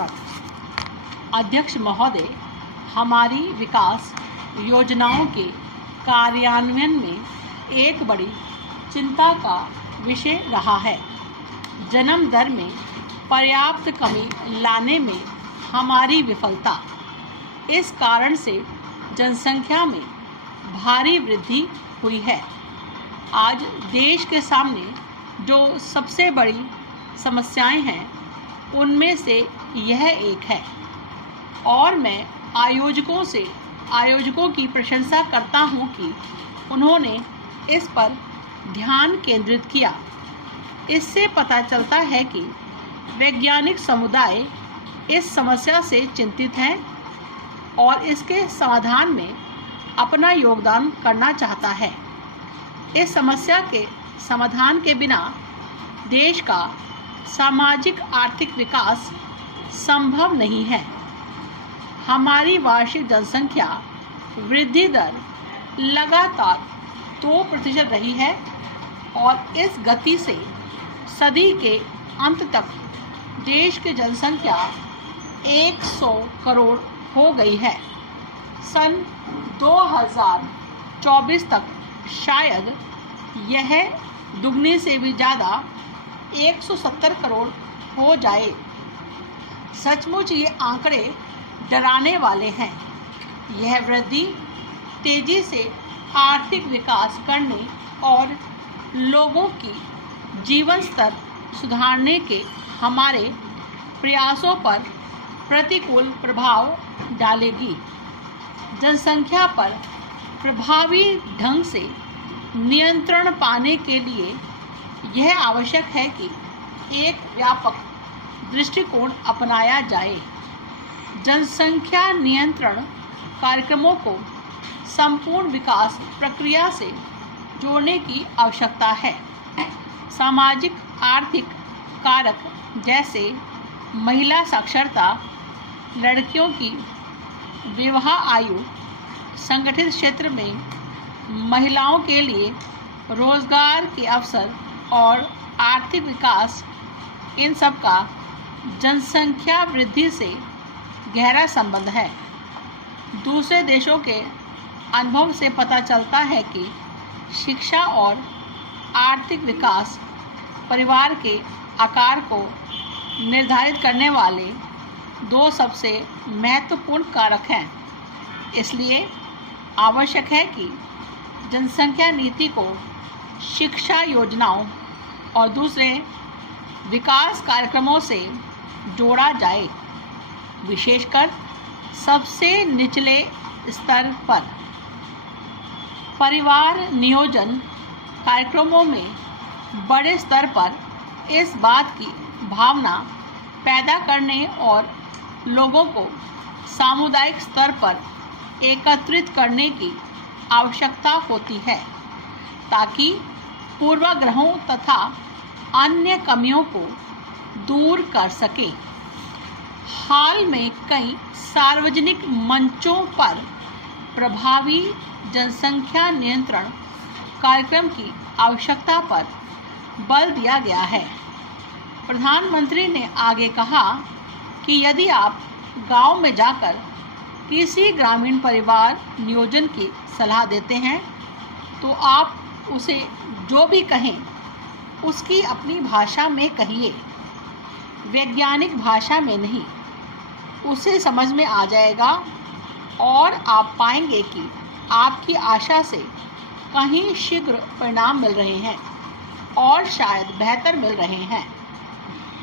अध्यक्ष महोदय, हमारी विकास योजनाओं के कार्यान्वयन में एक बड़ी चिंता का विषय रहा है। जन्म दर में पर्याप्त कमी लाने में हमारी विफलता, इस कारण से जनसंख्या में भारी वृद्धि हुई है। आज देश के सामने जो सबसे बड़ी समस्याएं हैं, उनमें से यह एक है और मैं आयोजकों की प्रशंसा करता हूं कि उन्होंने इस पर ध्यान केंद्रित किया। इससे पता चलता है कि वैज्ञानिक समुदाय इस समस्या से चिंतित हैं और इसके समाधान में अपना योगदान करना चाहता है। इस समस्या के समाधान के बिना देश का सामाजिक आर्थिक विकास संभव नहीं है। हमारी वार्षिक जनसंख्या वृद्धि दर लगातार 2% रही है और इस गति से सदी के अंत तक देश की जनसंख्या 100 करोड़ हो गई है। सन 2024 तक शायद यह दुगने से भी ज़्यादा 170 करोड़ हो जाए। सचमुच ये आंकड़े डराने वाले हैं। यह वृद्धि तेजी से आर्थिक विकास करने और लोगों की जीवन स्तर सुधारने के हमारे प्रयासों पर प्रतिकूल प्रभाव डालेगी। जनसंख्या पर प्रभावी ढंग से नियंत्रण पाने के लिए यह आवश्यक है कि एक व्यापक दृष्टिकोण अपनाया जाए। जनसंख्या नियंत्रण कार्यक्रमों को संपूर्ण विकास प्रक्रिया से जोड़ने की आवश्यकता है। सामाजिक आर्थिक कारक जैसे महिला साक्षरता, लड़कियों की विवाह आयु, संगठित क्षेत्र में महिलाओं के लिए रोजगार के अवसर और आर्थिक विकास, इन सब का जनसंख्या वृद्धि से गहरा संबंध है। दूसरे देशों के अनुभव से पता चलता है कि शिक्षा और आर्थिक विकास परिवार के आकार को निर्धारित करने वाले दो सबसे महत्वपूर्ण कारक हैं। इसलिए आवश्यक है कि जनसंख्या नीति को शिक्षा योजनाओं और दूसरे विकास कार्यक्रमों से जोड़ा जाए, विशेषकर सबसे निचले स्तर पर। परिवार नियोजन कार्यक्रमों में बड़े स्तर पर इस बात की भावना पैदा करने और लोगों को सामुदायिक स्तर पर एकत्रित करने की आवश्यकता होती है, ताकि पूर्वाग्रहों तथा अन्य कमियों को दूर कर सकें। हाल में कई सार्वजनिक मंचों पर प्रभावी जनसंख्या नियंत्रण कार्यक्रम की आवश्यकता पर बल दिया गया है। प्रधानमंत्री ने आगे कहा कि यदि आप गांव में जाकर किसी ग्रामीण परिवार नियोजन की सलाह देते हैं, तो आप उसे जो भी कहें उसकी अपनी भाषा में कहिए, वैज्ञानिक भाषा में नहीं। उसे समझ में आ जाएगा और आप पाएंगे कि आपकी आशा से कहीं शीघ्र परिणाम मिल रहे हैं और शायद बेहतर मिल रहे हैं।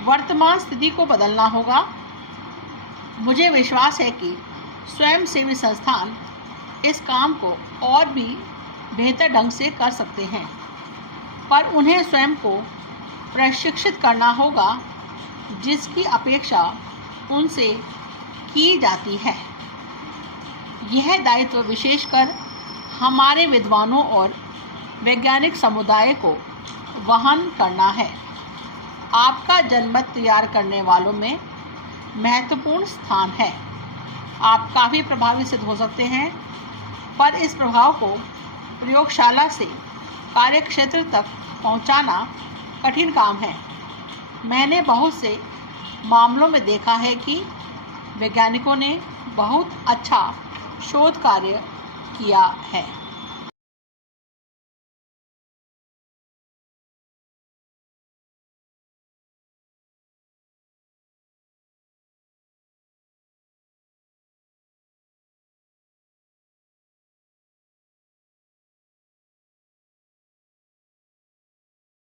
वर्तमान स्थिति को बदलना होगा। मुझे विश्वास है कि स्वयंसेवी संस्थान इस काम को और भी बेहतर ढंग से कर सकते हैं, पर उन्हें स्वयं को प्रशिक्षित करना होगा, जिसकी अपेक्षा उनसे की जाती है। यह दायित्व विशेषकर हमारे विद्वानों और वैज्ञानिक समुदाय को वहन करना है। आपका जनमत तैयार करने वालों में महत्वपूर्ण स्थान है। आप काफ़ी प्रभावी सिद्ध हो सकते हैं, पर इस प्रभाव को प्रयोगशाला से कार्यक्षेत्र तक पहुंचाना कठिन काम है। मैंने बहुत से मामलों में देखा है कि वैज्ञानिकों ने बहुत अच्छा शोध कार्य किया है।